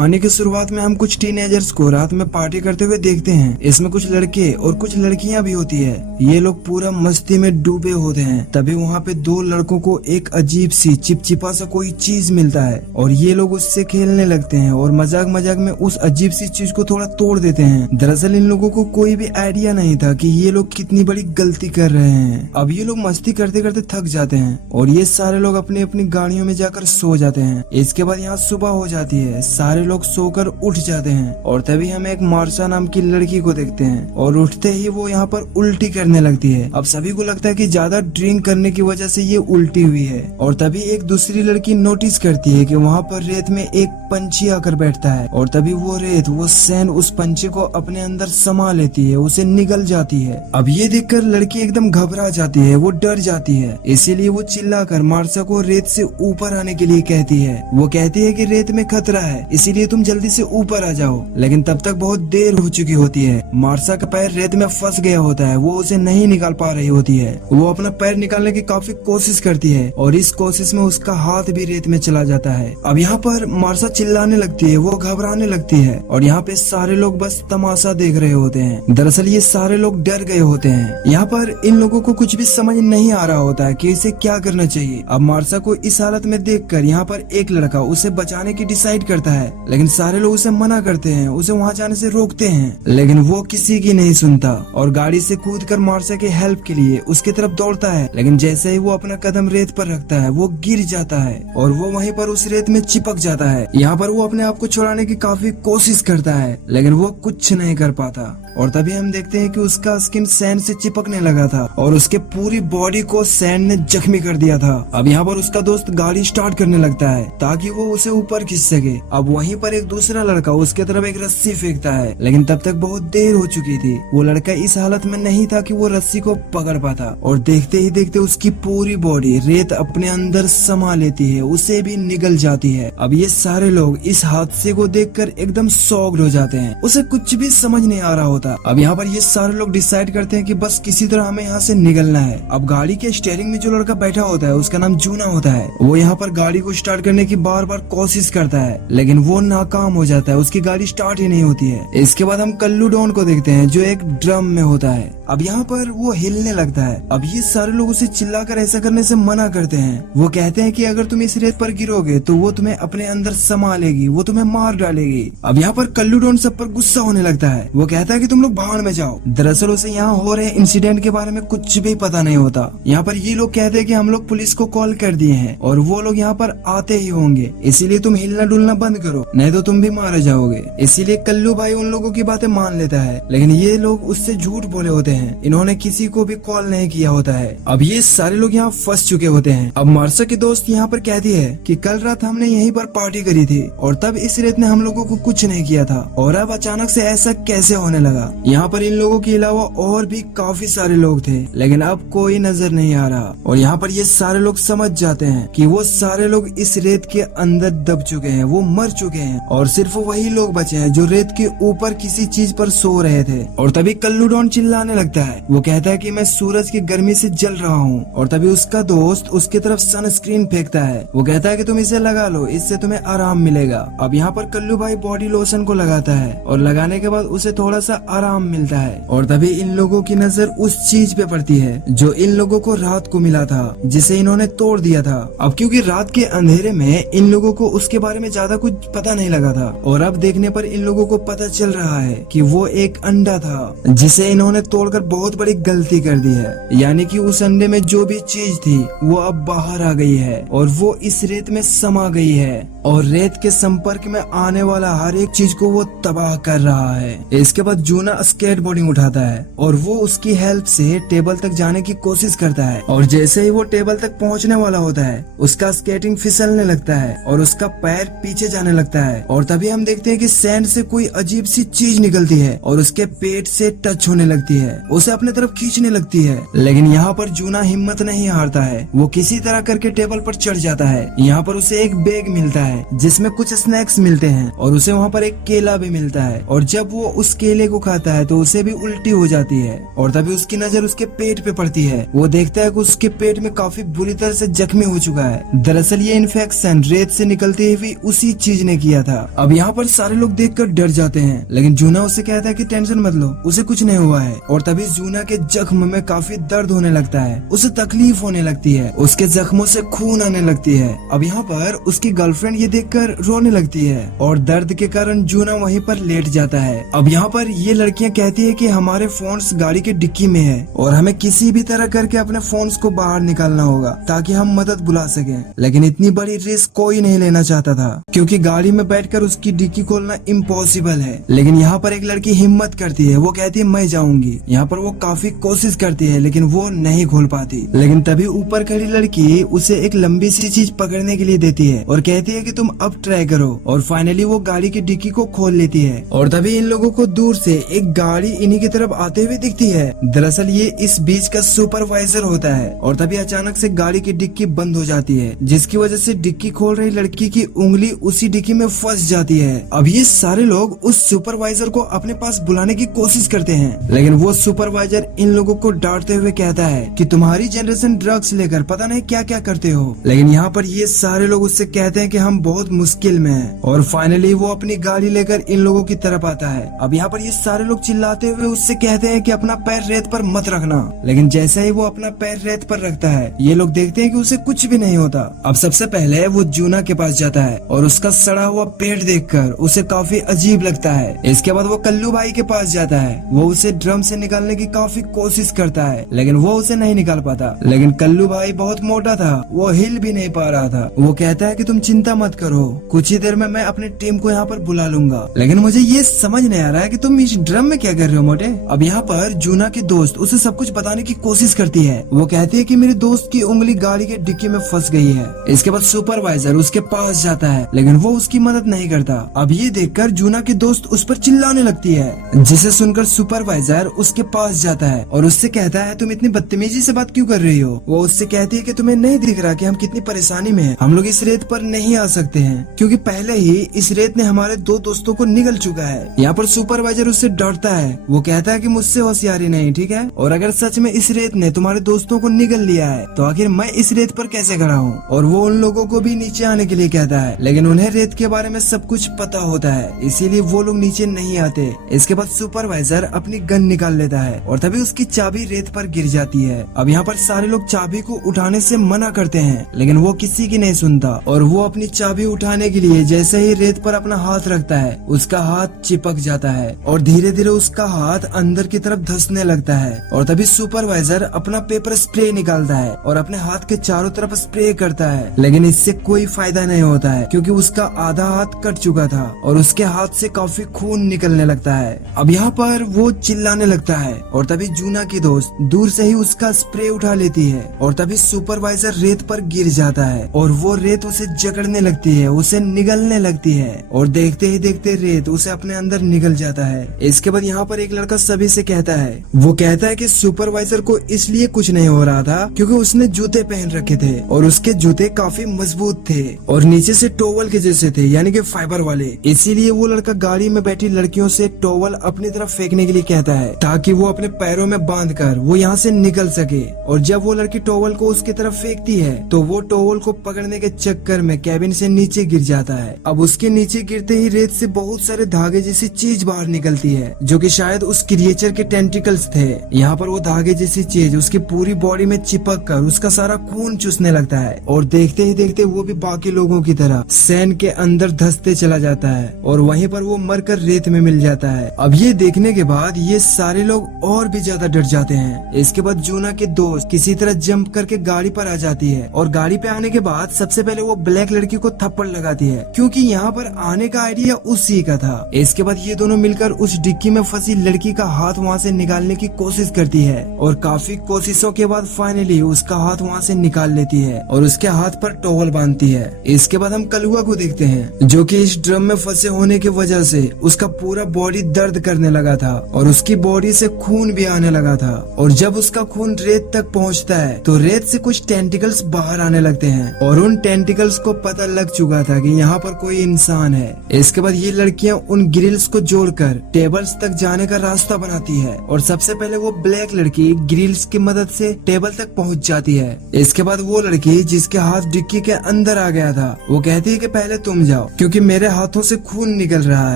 कहानी की शुरुआत में हम कुछ टीनेजर्स को रात में पार्टी करते हुए देखते हैं। इसमें कुछ लड़के और कुछ लड़कियां भी होती है। ये लोग पूरा मस्ती में डूबे होते हैं। तभी वहाँ पे दो लड़कों को एक अजीब सी चिपचिपा सा कोई चीज मिलता है और ये लोग उससे खेलने लगते हैं और मजाक मजाक में उस अजीब सी चीज को थोड़ा तोड़ देते हैं। दरअसल इन लोगों को कोई भी आइडिया नहीं था कि ये लोग कितनी बड़ी गलती कर रहे हैं। अब ये लोग मस्ती करते करते थक जाते हैं और ये सारे लोग अपनी अपनी गाड़ियों में जाकर सो जाते हैं। इसके बाद यहाँ सुबह हो जाती है। सारे लोग सोकर उठ जाते हैं और तभी हम एक मार्शा नाम की लड़की को देखते हैं और उठते ही वो यहाँ पर उल्टी करने लगती है। अब सभी को लगता है कि ज्यादा ड्रिंक करने की वजह से ये उल्टी हुई है और तभी एक दूसरी लड़की नोटिस करती है कि वहाँ पर रेत में एक पंछी आकर बैठता है और तभी वो सैन उस पंछी को अपने अंदर समा लेती है, उसे निगल जाती है। अब ये देखकर लड़की एकदम घबरा जाती है, वो डर जाती है। इसीलिए वो चिल्लाकर मार्शा को रेत से ऊपर आने के लिए कहती है। वो कहती है कि रेत में खतरा है, इसीलिए तुम जल्दी से ऊपर आ जाओ। लेकिन तब तक बहुत देर हो चुकी होती है। मार्शा का पैर रेत में फंस गया होता है, वो उसे नहीं निकाल पा रही होती है। वो अपना पैर निकालने की काफी कोशिश करती है और इस कोशिश में उसका हाथ भी रेत में चला जाता है। अब यहाँ पर मार्शा चिल्लाने लगती है, वो घबराने लगती है और यहाँ पे सारे लोग बस तमाशा देख रहे होते हैं। दरअसल ये सारे लोग डर गए होते हैं। यहाँ पर इन लोगों को कुछ भी समझ नहीं आ रहा होता है कि इसे क्या करना चाहिए। अब मार्शा को इस हालत में देखकर यहाँ पर एक लड़का उसे बचाने की डिसाइड करता है, लेकिन सारे लोग उसे मना करते हैं, उसे वहाँ जाने से रोकते हैं। लेकिन वो किसी की नहीं सुनता और गाड़ी से कूदकर मार्शा के हेल्प के लिए उसकी तरफ दौड़ता है। लेकिन जैसे ही वो अपना कदम रेत पर रखता है वो गिर जाता है और वो वहीं पर उस रेत में चिपक जाता है। यहाँ पर वो अपने आप को छुड़ाने की काफी कोशिश करता है, लेकिन वो कुछ नहीं कर पाता। और तभी हम देखते हैं कि उसका स्किन सैंड से चिपकने लगा था और उसके पूरी बॉडी को सैंड ने जख्मी कर दिया था। अब यहाँ पर उसका दोस्त गाड़ी स्टार्ट करने लगता है ताकि वो उसे ऊपर खींच सके। अब वहीं पर एक दूसरा लड़का उसके तरफ एक रस्सी फेंकता है, लेकिन तब तक बहुत देर हो चुकी थी। वो लड़का इस हालत में नहीं था कि वो रस्सी को पकड़ पाता और देखते ही देखते उसकी पूरी बॉडी रेत अपने अंदर समा लेती है, उसे भी निगल जाती है। अब ये सारे लोग इस हादसे को देखकर एकदम शॉक्ड हो जाते हैं, उसे कुछ भी समझ नहीं आ रहा होता। अब यहाँ पर ये सारे लोग डिसाइड करते हैं कि बस किसी तरह हमें यहाँ से निकलना है। अब गाड़ी के स्टीयरिंग में जो लड़का बैठा होता है उसका नाम जूना होता है। वो यहाँ पर गाड़ी को स्टार्ट करने की बार बार कोशिश करता है, लेकिन वो नाकाम हो जाता है, उसकी गाड़ी स्टार्ट ही नहीं होती है। इसके बाद हम कल्लू डॉन को देखते हैं जो एक ड्रम में होता है। अब यहाँ पर वो हिलने लगता है। अब ये सारे लोग उसे चिल्लाकर ऐसा करने से मना करते हैं। वो कहते हैं कि अगर तुम इस रेत पर गिरोगे तो वो तुम्हें अपने अंदर समा लेगी, वो तुम्हें मार डालेगी। अब यहाँ पर कल्लू डॉन सब पर गुस्सा होने लगता है। वो कहता है कि तुम लोग भाड़ में जाओ। दरअसल उसे यहाँ हो रहे इंसिडेंट के बारे में कुछ भी पता नहीं होता। यहाँ पर ये लोग कहते हैं कि हम लोग पुलिस को कॉल कर दिए हैं और वो लोग यहाँ पर आते ही होंगे, इसीलिए तुम हिलना डुलना बंद करो, नहीं तो तुम भी मारे जाओगे। इसीलिए कल्लू भाई उन लोगों की बातें मान लेता है, लेकिन ये लोग उससे झूठ बोले होते हैं। इन्होंने किसी को भी कॉल नहीं किया होता है। अब ये सारे लोग यहाँ फंस चुके होते हैं। अब मार्शा की दोस्त यहाँ पर कहती है कि कल रात हमने यहीं पर पार्टी करी थी और तब इस रेत ने हम लोगों को कुछ नहीं किया था और अब अचानक से ऐसा कैसे होने लगा। यहाँ पर इन लोगों के अलावा और भी काफी सारे लोग थे, लेकिन अब कोई नजर नहीं आ रहा। और यहाँ पर ये सारे लोग समझ जाते हैं कि वो सारे लोग इस रेत के अंदर दब चुके हैं, वो मर चुके हैं और सिर्फ वही लोग बचे हैं जो रेत के ऊपर किसी चीज पर सो रहे थे। और तभी कल्लू डॉन चिल्लाने लगता है। वो कहता है कि मैं सूरज की गर्मी से जल रहा हूँ और तभी उसका दोस्त उसकी तरफ सनस्क्रीन फेंकता है। वो कहता है कि तुम इसे लगा लो, इससे तुम्हें आराम मिलेगा। अब यहाँ पर कल्लू भाई बॉडी लोशन को लगाता है और लगाने के बाद उसे थोड़ा सा आराम मिलता है और तभी इन लोगों की नजर उस चीज पे पड़ती है जो इन लोगों को रात को मिला था, जिसे इन्होंने तोड़ दिया था। अब क्योंकि रात के अंधेरे में इन लोगों को उसके बारे में ज्यादा कुछ पता नहीं लगा था और अब देखने पर इन लोगों को पता चल रहा है कि वो एक अंडा था जिसे इन्होंने तोड़कर बहुत बड़ी गलती कर दी है। यानी कि उस अंडे में जो भी चीज थी वो अब बाहर आ गई है और वो इस रेत में समा गई है और रेत के संपर्क में आने वाला हर एक चीज को वो तबाह कर रहा है। इसके बाद जूना स्केट बोर्डिंग उठाता है और वो उसकी हेल्प से टेबल तक जाने की कोशिश करता है और जैसे ही वो टेबल तक पहुंचने वाला होता है उसका स्केटिंग फिसलने लगता है और उसका पैर पीछे जाने लगता है। और तभी हम देखते हैं कि सैंड से कोई अजीब सी चीज निकलती है और उसके पेट से टच होने लगती है, उसे अपने तरफ खींचने लगती है। लेकिन यहाँ पर जूना हिम्मत नहीं हारता है, वो किसी तरह करके टेबल पर चढ़ जाता है। यहाँ पर उसे एक बैग मिलता है जिसमें कुछ स्नैक्स मिलते हैं और उसे वहाँ पर एक केला भी मिलता है और जब वो उस केले को खाता है तो उसे भी उल्टी हो जाती है और तभी उसकी नजर उसके पेट पे पड़ती है। वो देखता है कि उसके पेट में काफी बुरी तरह से जख्मी हो चुका है। दरअसल ये इन्फेक्शन रेत से निकलती हुई उसी चीज ने किया किया था। अब यहाँ पर सारे लोग देखकर डर जाते हैं, लेकिन जूना उससे कहता है कि टेंशन मत लो, उसे कुछ नहीं हुआ है। और तभी जूना के जख्म में काफी दर्द होने लगता है, उसे तकलीफ होने लगती है, उसके जख्मों से खून आने लगती है। अब यहाँ पर उसकी गर्लफ्रेंड ये देखकर रोने लगती है और दर्द के कारण जूना वहीं पर लेट जाता है। अब यहाँ पर ये लड़कियां कहती है कि हमारे फोन्स गाड़ी के डिक्की में है और हमें किसी भी तरह करके अपने फोन्स को बाहर निकालना होगा ताकि हम मदद बुला सकें। लेकिन इतनी बड़ी रिस्क कोई नहीं लेना चाहता था, क्योंकि गाड़ी में बैठकर उसकी डिक्की खोलना इम्पॉसिबल है। लेकिन यहाँ पर एक लड़की हिम्मत करती है, वो कहती है मैं जाऊंगी। यहाँ पर वो काफी कोशिश करती है लेकिन वो नहीं खोल पाती। लेकिन तभी ऊपर खड़ी लड़की उसे एक लंबी सी चीज पकड़ने के लिए देती है और कहती है कि तुम अब ट्राई करो। और फाइनली वो गाड़ी की डिक्की को खोल लेती है और तभी इन लोगों को दूर से एक गाड़ी इन्हीं की तरफ आते हुए दिखती है। दरअसल ये इस बीच का सुपरवाइजर होता है। और तभी अचानक से गाड़ी की डिक्की बंद हो जाती है, जिसकी वजह से डिक्की खोल रही लड़की की उंगली उसी डिक्की में फंस जाती है। अब ये सारे लोग उस सुपरवाइजर को अपने पास बुलाने की कोशिश करते हैं, लेकिन वो सुपरवाइजर इन लोगों को डांटते हुए कहता है कि तुम्हारी जनरेशन ड्रग्स लेकर पता नहीं क्या क्या करते हो। लेकिन यहाँ पर ये सारे लोग उससे कहते हैं कि हम बहुत मुश्किल में हैं। और फाइनली वो अपनी गाड़ी लेकर इन लोगों की तरफ आता है। अब यहाँ पर ये सारे लोग चिल्लाते हुए उससे कहते हैं कि अपना पैर रेत पर मत रखना। लेकिन जैसे ही वो अपना पैर रेत पर रखता है, ये लोग देखते हैं कि उसे कुछ भी नहीं होता। अब सबसे पहले वो जूना के पास जाता है और उसका सड़ा हुआ पेट देखकर उसे काफी अजीब लगता है। इसके बाद वो कल्लू भाई के पास जाता है, वो उसे ड्रम से निकालने की काफी कोशिश करता है, लेकिन वो उसे नहीं निकाल पाता। लेकिन कल्लू भाई बहुत मोटा था, वो हिल भी नहीं पा रहा था। वो कहता है कि तुम चिंता मत करो, कुछ ही देर में मैं अपनी टीम को यहाँ पर बुला लूंगा। लेकिन मुझे ये समझ नहीं आ रहा है कि तुम इस ड्रम में क्या कर रहे हो मोटे। अब यहाँ पर जूना की दोस्त उसे सब कुछ बताने की कोशिश करती है। वो कहती है कि मेरे दोस्त की उंगली गाड़ी के डिक्की में फंस गई है। इसके बाद सुपरवाइजर उसके पास जाता है, लेकिन वो उसकी मदद नहीं करता। अब ये देखकर जूना की दोस्त उस पर चिल्लाने लगती है, जिसे सुनकर सुपरवाइजर उसके पास जाता है और उससे कहता है तुम इतनी बदतमीजी से बात क्यों कर रही हो। वो उससे कहती है कि तुम्हें नहीं दिख रहा कि हम कितनी परेशानी में हैं। हम लोग इस रेत पर नहीं आ सकते हैं, क्योंकि पहले ही इस रेत ने हमारे 2 दोस्तों को निगल चुका है। यहाँ पर सुपरवाइजर उससे डरता है। वो कहता है कि मुझसे होशियारी नहीं, ठीक है, और अगर सच में इस रेत ने तुम्हारे दोस्तों को निगल लिया है तो आखिर मैं इस रेत पर कैसे खड़ा हूँ। और वो उन लोगों को भी नीचे आने के लिए कहता है, लेकिन उन्हें रेत के बारे में सब कुछ पता होता है, इसीलिए वो लोग नीचे नहीं आते। इसके बाद सुपरवाइजर अपनी गन निकाल लेता है और तभी उसकी चाबी रेत पर गिर जाती है। अब यहाँ पर सारे लोग चाबी को उठाने से मना करते हैं, लेकिन वो किसी की नहीं सुनता और वो अपनी चाबी उठाने के लिए जैसे ही रेत पर अपना हाथ रखता है, उसका हाथ चिपक जाता है और धीरे धीरे उसका हाथ अंदर की तरफ धंसने लगता है। और तभी सुपरवाइजर अपना पेपर स्प्रे निकालता है और अपने हाथ के चारों तरफ स्प्रे करता है, लेकिन इससे कोई फायदा नहीं होता है, क्योंकि उसका आधा हाथ कट चुका था और उसके हाथ से काफी खून निकलने लगता है। अब यहाँ पर वो चिल्लाने लगता है और तभी जूना की दोस्त दूर से ही उसका स्प्रे उठा लेती है और तभी सुपरवाइजर रेत पर गिर जाता है और वो रेत उसे जकड़ने लगती है, उसे निगलने लगती है और देखते ही देखते रेत उसे अपने अंदर निगल जाता है। इसके बाद यहाँ पर एक लड़का सभी से कहता है, वो कहता है कि सुपरवाइजर को इसलिए कुछ नहीं हो रहा था क्योंकि उसने जूते पहन रखे थे और उसके जूते काफी मजबूत थे और नीचे से टॉवल के जैसे थे, यानी कि फाइबर वाले। इसीलिए वो लड़का गाड़ी में बैठी लड़कियों से टॉवल अपनी तरफ फेंकने के लिए कहता है, ताकि वो अपने पैरों में बांध कर वो यहाँ से निकल सके। और जब वो लड़की टॉवल को उसकी तरफ फेंकती है तो वो टॉवल को पकड़ने के चक्कर में कैबिन से नीचे गिर जाता है। अब उसके नीचे गिरते ही रेत से बहुत सारे धागे जैसी चीज बाहर निकलती है, जो कि शायद उस क्रिएचर के टेंटिकल्स थे। यहाँ पर वो धागे जैसी चीज उसकी पूरी बॉडी में चिपक कर उसका सारा खून चूसने लगता है और देखते ही देखते वो भी बाकी लोगों की तरह सैन के अंदर धंसते चला जाता है और वहीं पर वो मरकर रेत में मिल जाता है। अब ये देखने के बाद ये सारे लोग और भी ज्यादा डर जाते हैं। इसके बाद जूना के दोस्त किसी तरह जंप करके गाड़ी पर आ जाती है और गाड़ी पे आने के बाद सबसे पहले वो ब्लैक लड़की को थप्पड़ लगाती है, क्योंकि यहाँ पर आने का आइडिया उसी का था। इसके बाद ये दोनों मिलकर उस डिक्की में फंसी लड़की का हाथ वहाँ से निकालने की कोशिश करती है और काफी कोशिशों के बाद फाइनली उसका हाथ वहाँ से निकाल लेती है और उसके हाथ पर टॉवल बांधती है। इसके बाद हम कलुआ को देखते हैं, जो कि इस ड्रम में फंसे होने की वजह से उसका पूरा बॉडी दर्द करने लगा था और उसकी बॉडी से खून भी आने लगा था। और जब उसका खून रेत तक पहुँचता है तो रेत से कुछ टेंटिकल्स बाहर आने लगते हैं और उन टेंटिकल्स को पता लग चुका था कि यहाँ पर कोई इंसान है। इसके बाद ये लड़कियां उन ग्रिल्स को जोड़कर टेबल्स तक जाने का रास्ता बनाती है और सबसे पहले वो ब्लैक लड़की ग्रिल्स की मदद से टेबल तक पहुंच जाती है। इसके बाद वो लड़की जिसके हाथ डिक्की के अंदर आ गया था, वो कहती है कि पहले तुम जाओ जाओ क्योंकि मेरे हाथों से खून निकल रहा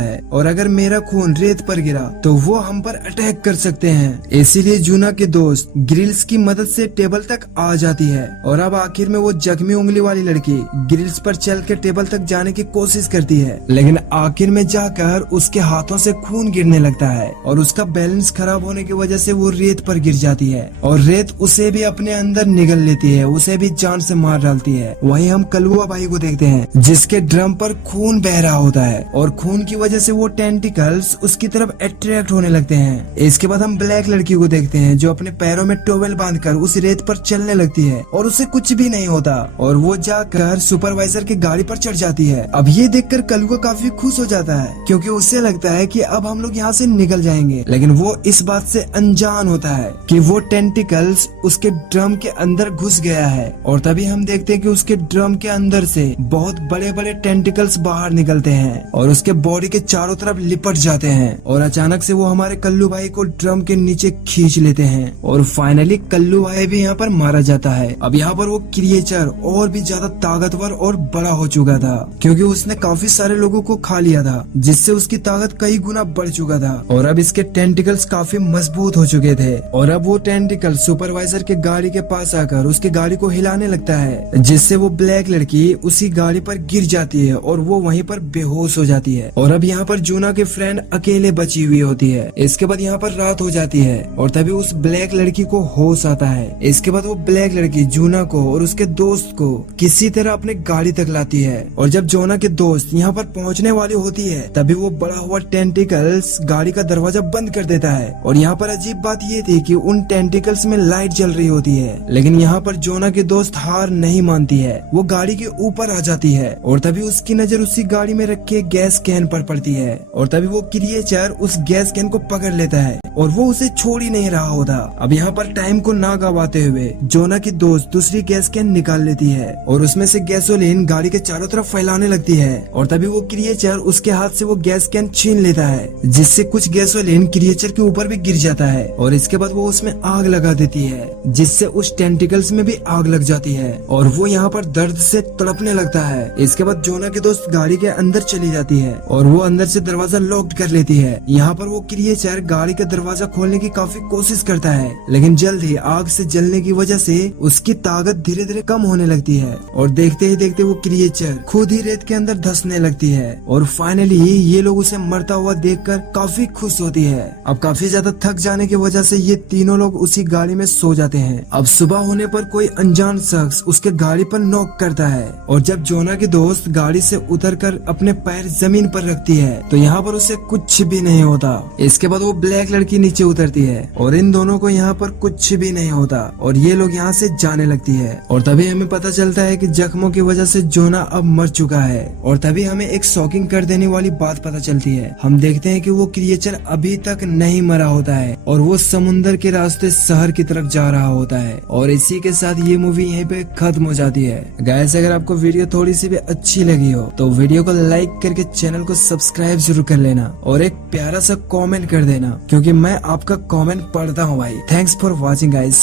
है और अगर मेरा खून रेत पर गिरा तो वो हम पर अटैक कर सकते हैं। इसीलिए जूना की दोस्त ग्रिल्स की मदद से टेबल तक आ जाती है और अब आखिर में वो जख्मी उंगली वाली लड़की ग्रिल्स पर चल के टेबल तक जाने की कोशिश करती है, लेकिन आखिर में जाकर उसके हाथों से खून गिरने लगता है और उसका बैलेंस खराब होने की वजह से वो रेत पर गिर जाती है और रेत उसे भी अपने अंदर निगल लेती है, उसे भी जान से मार डालती है। वहीं हम कलुआ भाई को देखते हैं जिसके ड्रम पर खून बह रहा होता है और खून की वजह से वो टेंटिकल्स उसकी तरफ अट्रैक्ट होने लगते हैं। इसके बाद हम ब्लैक लड़की को देखते हैं जो अपने पैरों में टॉवेल बांधकर उस रेत पर चलने लगती है और उसे कुछ भी नहीं होता और वो जाकर सुपरवाइजर की गाड़ी पर चढ़ जाती है। अब ये देखकर कलुआ काफी खुश हो जाता है क्योंकि उसे लगता है कि अब हम लोग यहाँ से निकल जाएंगे, लेकिन वो इस बात से अनजान होता है कि वो टेंटिकल्स उसके ड्रम के अंदर घुस गया है और तभी हम देखते हैं कि उसके ड्रम के अंदर से बहुत बड़े बड़े टेंटिकल्स बाहर निकलते हैं और उसके बॉडी के चारों तरफ लिपट जाते हैं और अचानक से वो हमारे कल्लू भाई को ड्रम के नीचे खींच लेते हैं और फाइनली कल्लू भाई भी यहाँ पर मारा जाता है। अब यहाँ पर वो क्रिएचर और भी ज्यादा ताकतवर और बड़ा हो चुका था क्योंकि उसने काफी सारे लोगों को खा लिया था जिससे उसकी ताकत कई गुना बढ़ चुका था और अब इसके टेंटिकल्स काफी मजबूत हो चुके थे और अब वो टेंटिकल सुपरवाइजर के गाड़ी के पास आकर उसकी गाड़ी को हिलाने लगता है जिससे वो ब्लैक लड़की उसी गाड़ी पर गिर जाती है और वो वहीं पर बेहोश हो जाती है और अब यहाँ पर जूना के फ्रेंड अकेले बची हुई होती है। इसके बाद यहाँ पर रात हो जाती है और तभी उस ब्लैक लड़की को होश आता है। इसके बाद वो ब्लैक लड़की जूना को और उसके दोस्त को किसी तरह अपने गाड़ी तक लाती है और जब जोना के दोस्त यहाँ पर पहुँचने वाली होती है तभी वो बड़ा हुआ टेंटिकल्स गाड़ी का दरवाजा बंद कर देता है और यहाँ पर अजीब बात ये थी कि उन टेंटिकल्स में लाइट जल रही होती है, लेकिन यहाँ पर जोना की दोस्त हार नहीं मानती है, वो गाड़ी के ऊपर आ जाती है और तभी उसकी नजर उसी गाड़ी में रखे गैस कैन पर पड़ती है और तभी वो क्रिएचर उस गैस कैन को पकड़ लेता है और वो उसे छोड़ ही नहीं रहा होता। अब यहाँ पर टाइम को ना गवाते हुए जोना की दोस्त दूसरी गैस कैन निकाल लेती है और उसमें से गैसोलीन गाड़ी के चारों तरफ फैलाने लगती है और तभी वो क्रिएचर उसके हाथ से वो गैस कैन छीन लेता है जिससे कुछ गैसोलीन क्रिएचर के ऊपर भी गिर जाता है और इसके बाद वो उसमें आग लगा देती है जिससे उस टेंटिकल्स में भी आग लग जाती है और वो यहाँ पर दर्द से तड़पने लगता है। इसके बाद जोना की दोस्त गाड़ी के अंदर चली जाती है और वो अंदर से दरवाजा लॉक कर लेती है। यहाँ पर वो क्रिएचर गाड़ी का दरवाजा खोलने की काफी कोशिश करता है, लेकिन जल्द ही आग से जलने की वजह से उसकी ताकत धीरे धीरे कम होने लगती है और देखते ही देखते वो क्रिएचर खुद ही रेत के अंदर धंसने लगती है और फाइनली ये लोग उसे मरता हुआ देखकर काफी खुश होती है। अब काफी ज्यादा थक जाने की वजह से ये तीनों लोग उसी गाड़ी में सो जाते हैं। अब सुबह होने पर कोई अनजान शख्स उसके गाड़ी पर नॉक करता है और जब जोना की दोस्त गाड़ी से उतरकर अपने पैर जमीन पर रखती है तो यहाँ पर उसे कुछ भी नहीं होता। इसके बाद वो ब्लैक लड़की नीचे उतरती है और इन दोनों को यहाँ पर कुछ भी नहीं होता और ये लोग यहाँ से जाने लगती है और तभी हमें पता चलता है कि जख्मों की वजह से जोना अब मर चुका है और तभी हमें एक शॉकिंग कर देने वाली बात पता चलती है। हम देखते हैं कि वो क्रिएचर अभी तक नहीं मरा होता है और वो समुंदर के रास्ते शहर की तरफ जा रहा होता है और इसी के साथ ये मूवी यहीं पे खत्म हो जाती है। गाइस, अगर आपको वीडियो थोड़ी सी भी अच्छी लगी हो तो वीडियो को लाइक करके चैनल को सब्सक्राइब जरूर कर लेना और एक प्यारा सा कमेंट कर देना क्योंकि मैं आपका कमेंट पढ़ता हूँ भाई। Thanks for watching guys.